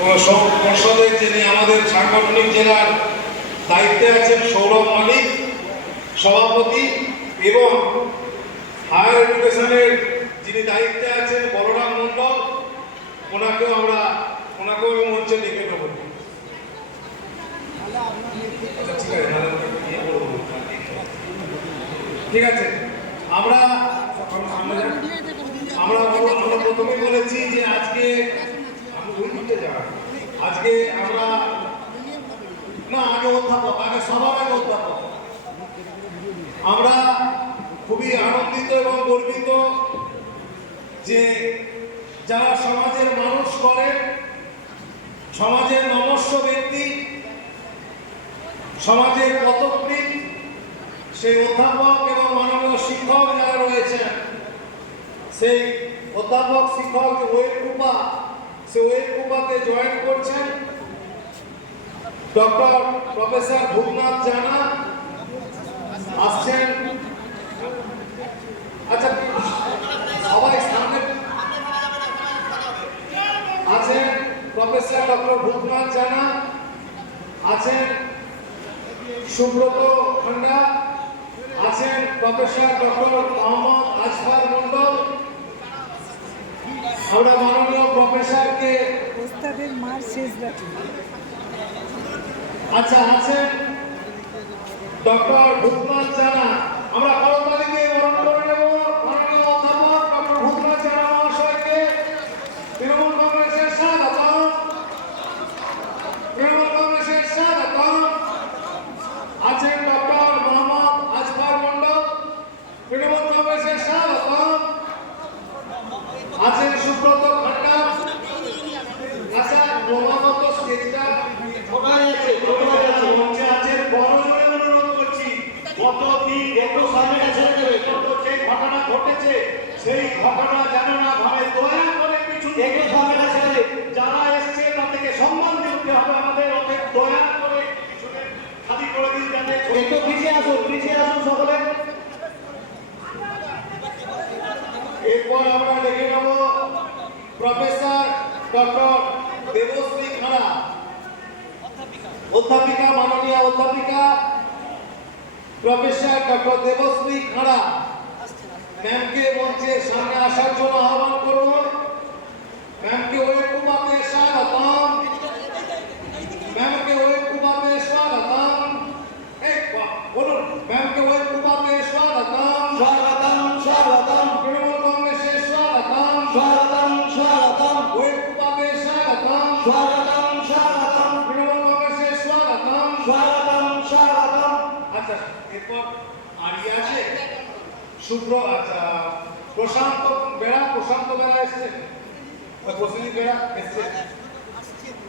পর্ষদের যিনি আমাদের সাংগঠনিক জেলার দায়িত্বে আছেন সৌরভ মালিক সভাপতি, এবং হায়ার এডুকেশনের যিনি দায়িত্বে আছেন বলরাম মন্ডল, ওনাকেও আমি মঞ্চে ডেকে নেব। ঠিক আছে, আমরা প্রথমে বলেছি যে আজকে আমরা আগে অধ্যাপক, আগে সবার আগে অধ্যাপক। আমরা খুবই আনন্দিত এবং গর্বিত যে যারা সমাজের মানুষ করেন, সমাজের নমস্য ব্যক্তি, সমাজের পথপ্রীত, সেই অধ্যাপক এবং মাননীয় শিক্ষক যারা রয়েছেন, সেই অধ্যাপক শিক্ষক ওয়েলকুপা, সে ওয়েলকুপাতে জয়েন করছেন ডক্টর প্রফেসর ভূপনাথ জানা আসছেন। আচ্ছা, সবাই সামনে আছেন প্রফেসর ডক্টর ভূপনাথ জানা, আছেন সুব্রত খন্ডা, আছেন প্রফেসর ডক্টর মোহাম্মদ আজফর মন্ডল। আমরা মাননীয় প্রফেসরকে ওস্তাদের মার শেষ রাখি। আচ্ছা, আছেন ডক্টর ভূপনাথ জানা। আমরা করতালি দিয়ে বরণ করে নেব মাননীয় অধ্যাপক ডক্টর ভূপনাথ জানা মহাশয়কে। তৃণমূল কংগ্রেসের স্বাগতম, তৃণমূল কংগ্রেসের স্বাগতম। আছেন ডক্টর মোহাম্মদ আজফর মন্ডল, তৃণমূল কংগ্রেসের স্বাগতম। আছেন সুব্রত খন্ডা। আচ্ছা, ক্রমাগত স্টেজটা মঞ্চে আছেন। বড়জোরে অনুরোধ করছি, কতদিন একটু সামনে কাছে দেবে, কত যে ঘটনা ঘটেছে সেই ঘটনা যেন না ভাবে, দয়া করে পিছু একটু সামনে কাছে যারা এসছে তাদেরকে সম্মান দিতে হবে আমাদের। অনেক দয়া করে পিছনে খালি করে দিন, যাতে একটু পিছিয়ে আসুন সকলে। এরপর আমরা দেখে নেব প্রফেসর ডক্টর দেবশ্রী খাড়া, অধ্যাপিকা, মাননীয় অধ্যাপিকা প্রফেসর ডক্টর দেবশ্রী খাড়া ম্যামকে মঞ্চের সামনে আসার জন্য আহ্বান করব। ম্যামকে ওয়েলকুপাতে স্বাগতম, ম্যামকে ওয়েলকুপাতে স্বাগতম। বলুন, ম্যামকে ওয়েলকুপাতে স্বাগতম, স্বাগতম, স্বাগতম। তৃণমূল কংগ্রেসের স্বাগতম, স্বাগতম, স্বাগতম। ওয়েলকুপাতে স্বাগতম, স্বাগতম, স্বাগতম। তৃণমূল কংগ্রেসের স্বাগতম, স্বাগতম, স্বাগতম। আচ্ছা, এরপর আরিয়া আছে শুভ্র, আচ্ছা প্রশান্ত বেড়া এসছেন, প্রসেনজিৎ বেড়া এসছে।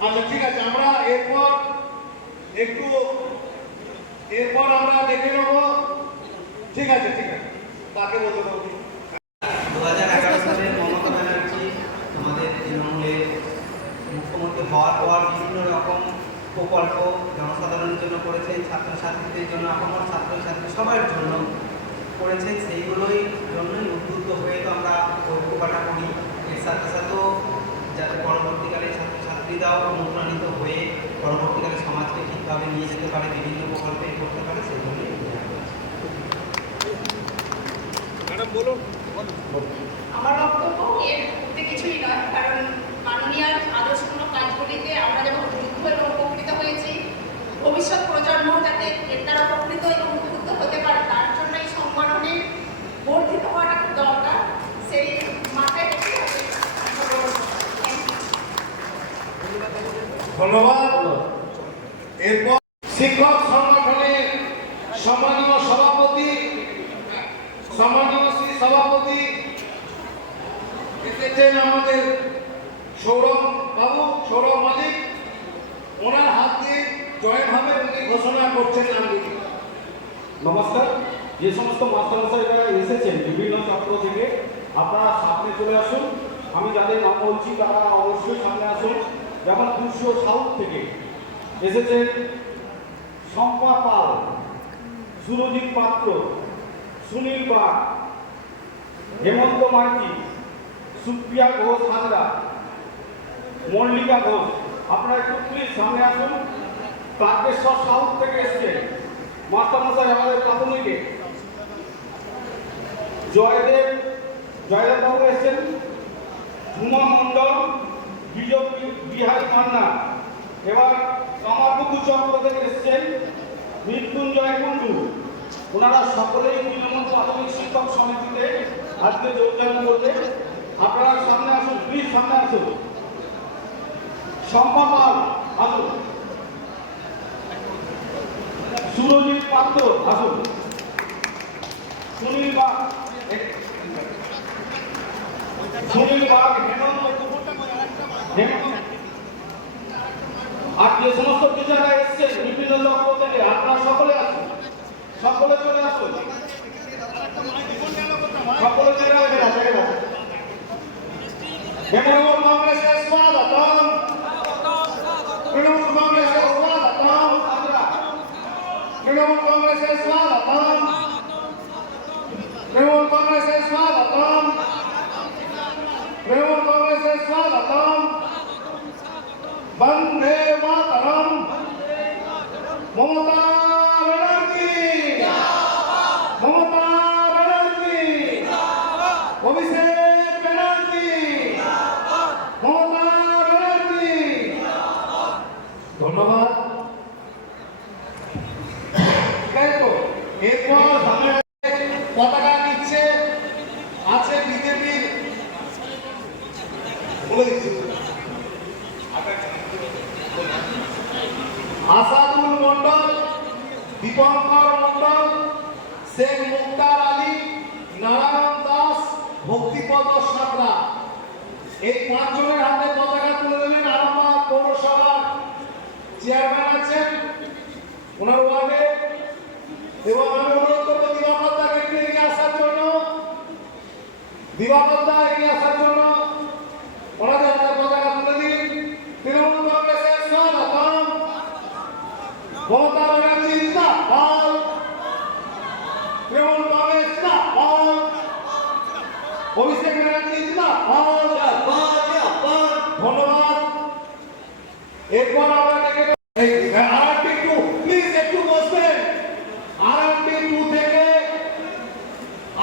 আচ্ছা, ঠিক আছে, আমরা এরপর আমরা দেখে নেব। ঠিক আছে, তাকে বলতে পারবো। 2011 সালে মমতা ব্যানার্জি আমাদের তৃণমূলের মুখ্যমন্ত্রী হওয়ার পর বিভিন্ন রকম প্রকল্প জনসাধারণের জন্য করেছেন, ছাত্রছাত্রীদের জন্য, আমার ছাত্রছাত্রী সবার জন্য করেছেন। সেইগুলোই জন্যই উদ্বুদ্ধ হয়ে তো আমরা ঐক্যপাঠা করি। এর সাথে সাথেও যাতে পরবর্তীকালে ছাত্রছাত্রীরাও অনুপ্রাণিত হয়ে পরবর্তীকালে সমাজকে ঠিকভাবে নিয়ে যেতে পারে, বিভিন্ন প্রকল্পে করতে পারে, সেই জন্যই বলুন। আমার বক্তব্য এর মধ্যে কিছুই নয়, কারণ মাননীয় আদর্শমূলক কাজগুলিতে আমরা যেমন উদ্বুদ্ধ এবং উপকৃত হয়েছি, ভবিষ্যৎ প্রজন্ম যাতে এর দ্বারা উপকৃত এবং উদ্বুদ্ধ হতে পারে, তার জন্য এই সংগঠনের বর্ধিত হওয়াটা খুব দরকার। সেই মাথায় রেখে ধন্যবাদ। এরপর শিক্ষক সংগঠনের সম্মানীয় সভাপতি, সম্মানীয় শ্রী সভাপতি এসেছেন আমাদের সৌরভ মালিক। ওনার হাত দিয়ে জয়েন হবে, উনি ঘোষণা করছেন নামগুলি। নমস্কার। যে সমস্ত মাস্টারমশাইরা এসেছেন বিভিন্ন চক্র থেকে, আপনারা সামনে চলে আসুন। আমি যাদের নাম বলছি তারা অবশ্যই সামনে আসুন। যেমন 200 সাউথ থেকে এসেছেন শম্পা পাল, সুরজিৎ পাত্র, সুনীল বাগ, হেমন্ত মাইতি, সুপ্রিয়া ঘোষ হাজরা, মল্লিকা ঘোষ, আপনারা একটু প্লিজ সামনে আসুন। তারকেশ্বর সাউথ থেকে এসছেন মাস্টারমশাই আমাদের প্রাথমিকে। জয়দেব বাবু এসছেন, ঝুমা মণ্ডল, বিহারী মান্না। এবার কামারপুকুর চক্র থেকে এসছেন মৃত্যুঞ্জয় কুণ্ডু। ওনারা সকলেই মূল্যবান প্রাথমিক শিক্ষক সমিতিতে আজকে যোগদান করবে। আপনারা সামনে আসুন, প্লিজ সামনে আসুন। শম্পা পাল আসুন, সুরজিৎ পাত্র আসুন, সুনীল বাগ, আর যে সমস্ত টিচাররা এসছেন বিভিন্ন চক্র থেকে আপনারা সকলে আসুন, সকলে চলে আসুন, সকলে চলে আসুন। তৃণমূল কংগ্রেসের স্বাগতম, তৃণমূল কংগ্রেসের স্বাগতম, তৃণমূল কংগ্রেসের স্বাগতম, তৃণমূল কংগ্রেসের স্বাগতম, তৃণমূল কংগ্রেসের স্বাগতম। বন্দে মাতরম। মমতা ব্যানার্জি, মমতা ব্যানার্জি, অভিষেক ব্যানার্জি, মমতা ব্যানার্জি। ধন্যবাদ। তাই তো এরপর সামনে পতাকা নিচ্ছে আছে বিজেপির, বলে দিচ্ছি, আসাদুল মন্ডল, দীপঙ্কর মন্ডল, শেখ মুক্তার আলী, নারায়ণ দাস, ভক্তিপদ সাঁতরা। এই পাঁচজনের হাতে পতাকা তুলে দেবেন। আরামবাগ পৌরসভার চেয়ারম্যান আছেন ওনার ওয়ার্ডে, এবং আমি অনুরোধ করবো দিবাকরদাকে একটু এগিয়ে আসার জন্য, দিবাকরদা এগিয়ে আসার জন্য ওনাদের হাতে পতাকা তুলে দিন। তৃণমূল কংগ্রেসের স্বাগতম। মমতা ব্যানার্জি জিন্দাবাদ, তৃণমূল কংগ্রেস জিন্দাবাদ, অভিষেক ব্যানার্জি জিন্দাবাদ। ধন্যবাদ। এরপর আমরা দেখে আরআরটি 2 প্লিজ একটু বসবেন। আরআরটি 2 থেকে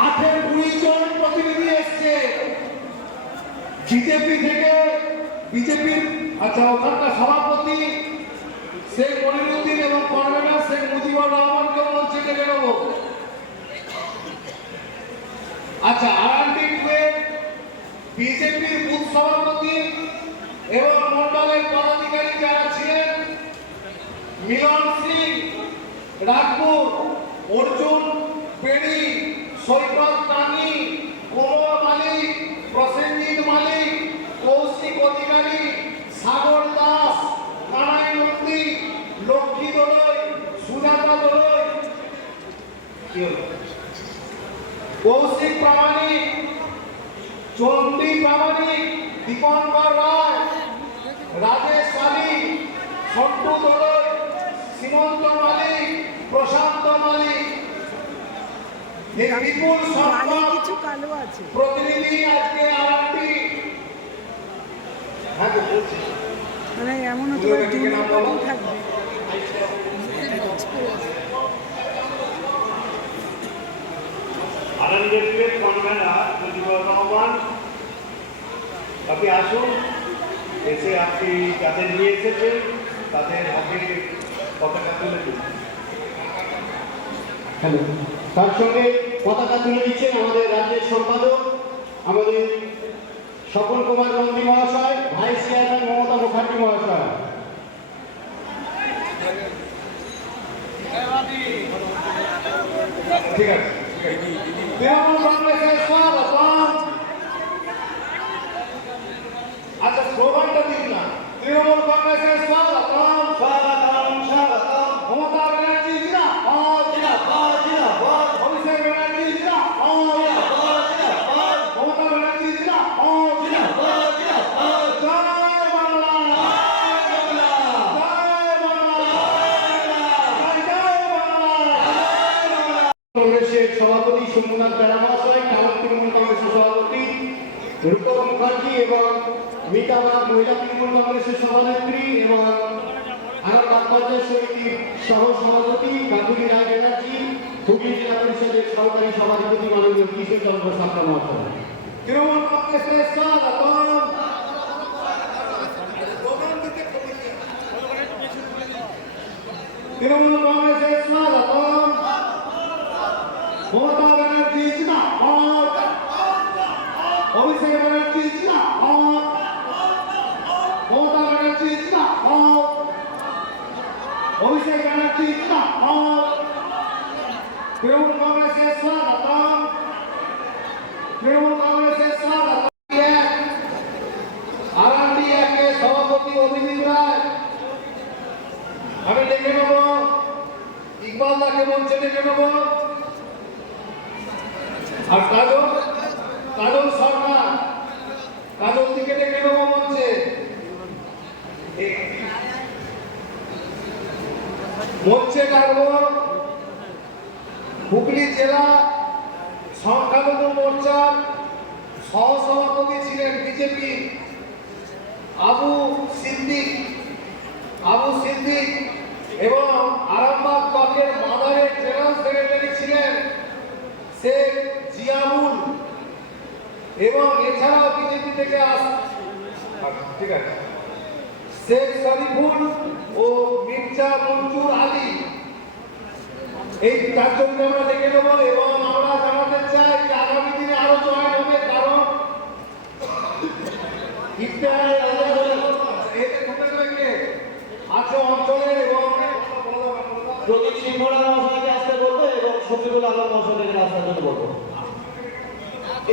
8-20 জন প্রতিনিধি এসছে বিজেপির। আচ্ছা, ওখানকার সভাপতি শেখ মনিরুদ্দিন এবং কনভেনর শেখ মুজিবুর রহমানকে মঞ্চে ডেকে নেব। আচ্ছা, আরআরটি 2 এর বিজেপির বুথ সভাপতি এবং মন্ডলের পদাধিকারী যারা ছিলেন, মিলন সিং, রাজপুর, অর্জুন পেড়ি, সৈকত কানি, কোমর মালিক, প্রসেনজিৎ মালিক, কৌশিক অধিকারী, সাগর দাস, কানাই নন্দী, লক্ষ্মী দোলই, সুজাতা দোলই, কৌশিক প্রামাণিক, চন্ডী প্রামাণিক, দীপঙ্কর রায়, রাজেশ আলী, সন্টু দোলই, সীমন্ত মালিক, প্রশান্ত মালিক। এই বিপুল গানে সংখ্যক কিছু কালো আছে। প্রতিনিধি আজকে আরআরটি। হ্যাঁ তো বলছি, মানে এমন হতে পারে দিনের পরেও থাকবে। আনন্দের কনভেনার মুজিবুর রহমান, আপনি আসুন, এসে আপনি যাদের নিয়ে এসেছেন তাদের হাতে পতাকা তুলে দিন। হ্যালো, তার সঙ্গে পতাকা তুলে দিচ্ছেন আমাদের রাজ্যের সম্পাদক, আমাদের স্বপন কুমার নন্দী মহাশয়, ভাইস চেয়ারম্যান মমতা মুখার্জি মহাশয়। ঠিক আছে, তৃণমূল কংগ্রেসের স্বাগতম। আচ্ছা, স্লোগানটা দিন না। তৃণমূল কংগ্রেসের স্বাগতম, স্বাগতম, স্বাগতম। মমতা ব্যানার্জি জিন্দাবাদ, জিন্দাবাদ, জিন্দাবাদ। অভিষেক ব্যানার্জি জিন্দাবাদ, জিন্দাবাদ, জিন্দাবাদ। মমতা ব্যানার্জি জিন্দাবাদ, জিন্দাবাদ, জিন্দাবাদ। জয় বাংলা, জয় বাংলা, জয় বাংলা, জয় বাংলা। কংগ্রেসের সভাপতি শম্ভুনাথ বেড়া মহাশয়, টাউন তৃণমূল কংগ্রেসের সভাপতি রূপক মুখার্জি এবং মিতাবাগ মহিলা তৃণমূল কংগ্রেসের সভানেত্রী এবং আরব পঞ্চায়েত সমিতির সহ সভাপতি গাঙ্গুলি রায় ব্যানার্জি, হুগলি জেলা পরিষদের সহকারী সভাধিপতি মাননীয় কিশোর চন্দ্র সাঁতরা মহাশয়। তৃণমূল কংগ্রেসের স্বাগতম। তৃণমূল কংগ্রেসের স্বাগতম। মমতা ব্যানার্জি জিন্দাবাদ। অভিষেক ব্যানার্জি জিন্দাবাদ। মমতা ব্যানার্জি জিন্দাবাদ। অভিষেক ব্যানার্জি জিন্দাবাদ। তৃণমূল কংগ্রেসের স্বাগতম। তৃণমূল কংগ্রেসের স্বাগতম। আরামডি একের সভাপতি অভিজিৎ রায়, আমি ডেকে নেব। ইকবাল দাকে মঞ্চে ডেকে নেব। আর কাজল সরকার, কাজল দিকে ডেকে নেব মঞ্চে। মঞ্চে ডাকবো হুগলি জেলা সংখ্যালঘু মোর্চার সহসভাপতি ছিলেন বিজেপি আবু সিদ্দিক এবং আরামবাগ ব্লকের মাদারের জেনারেল সেক্রেটারি ছিলেন শেখ জিয়ামুল এবং এছাড়াও বিজেপি থেকে ঠিক আছে শেখ শরীফুল ও মির্জা মনজুর আলী, এই চারজনকে আমরা দেখে নেব এবং আমরা জানাতে চাই যে আগামী দিনে আরো জয়েন হবে, কারণ আছে অঞ্চলের এবং প্রদীপ সিংহরা মহাশয়কে আসতে বলবো এবং শফিকুল আলম মহাশয়কে আসার জন্য বলবো।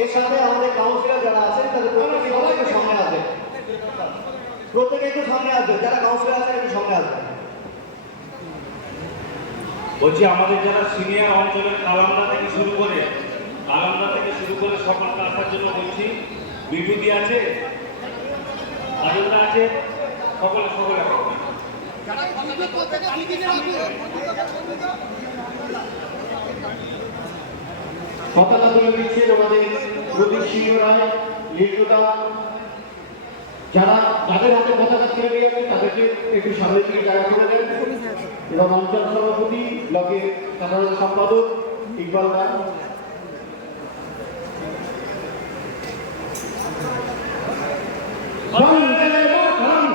এর সাথে আমাদের কাউন্সিলর যারা আছেন তাদের প্রত্যেকে একটু সামনে আসবে, প্রত্যেকে একটু সামনে আসবে, যারা কাউন্সিলর আছেন একটু সামনে আসবে। বলছি আমাদের যারা সিনিয়র অঞ্চলের কালামদা থেকে শুরু করে সকলকে আসার জন্য বলছি। বিভূতি আছে, অযোধ্যা আছে, সকলে পতাকা তুলে দিচ্ছেন আমাদের প্রদীপ সিংহ রায়, লিটুদা, যাদের হাতে পতাকা তুলে নিয়ে যাচ্ছে তাদেরকে একটু সামনে থেকে জায়গা করে দেন এবং অঞ্চল সভাপতি ব্লকের সাধারণ সম্পাদক ইকবাল রায়। বন্দে মাতরম,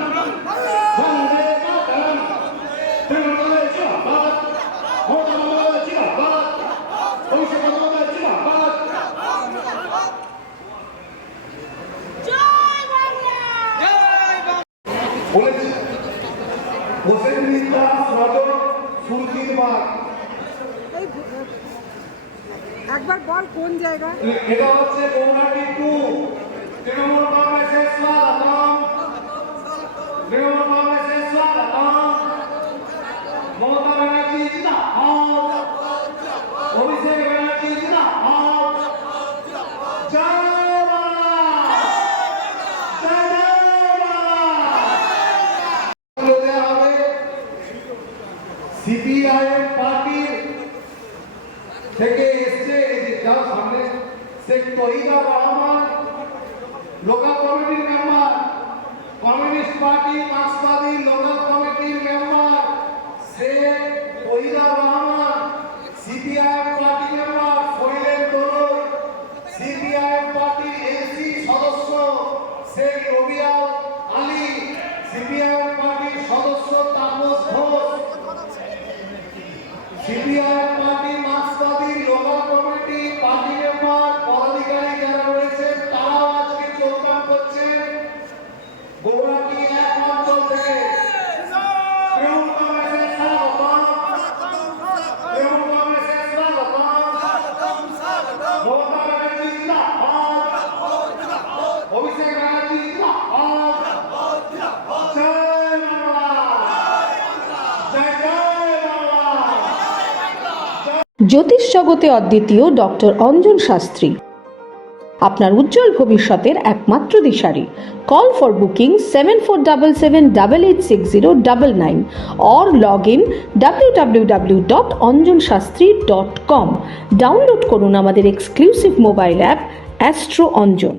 বন্দে মাতরম, তৃণমূলের জিন্দাবাদ, মমতা বন্দ্যোপাধ্যায় জিন্দাবাদ, অভিষেক বন্দ্যোপাধ্যায় জিন্দাবাদ। বলেছি হোসেন মিত্রা সদর সুরকির বাগ, একবার বল কোন জায়গা? এটা হচ্ছে গৌহাটি 2। তৃণমূল কংগ্রেসের স্বাগতম। তৃণমূল কংগ্রেসের স্বাগতম। মমতা ব্যানার্জি জিন্দাবাদ। অভিষেক ব্যানার্জি জিন্দাবাদ। জয় বাংলা, জয় বাংলা। সিপিআইএম পার্টির থেকে এসছে যার সামনে শেখ তহিদুর রহমান, লোকাল কমিটির মেম্বার, কমিউনিস্ট পার্টি মার্ক্সবাদী লোকাল কমিটির member Sheikh Tahidur Rahman, CPIM party member Farid Doloi, CPIM পার্টির এসি সদস্য শেখ রবিউল আলী, সিপিআইএম পার্টির সদস্য তাপস ঘোষ, সিপিআইএম পার্টি মার্ক্সবাদী লোকাল কমিটি পার্টি মেম্বার পদাধিকারী যারা রয়েছেন তারাও আজকে যোগদান করছেন গৌহাটি 1 অঞ্চল থেকে। তৃণমূল কংগ্রেসের স্বাগতম, তৃণমূল কংগ্রেসের স্বাগতম। মমতা ব্যানার্জি জিন্দাবাদ, অভিষেক ব্যানার্জি জিন্দাবাদ। জয় বাংলা, জয় জয় বাংলা। জ্যোতিষ জগতে অদ্বিতীয় ডক্টর অঞ্জন শাস্ত্রী, আপনার উজ্জ্বল ভবিষ্যতের একমাত্র দিশারি। Call for booking 7477886099 or log in www.anjanshastri.com। Download করুন আমাদের exclusive mobile app astro Anjan.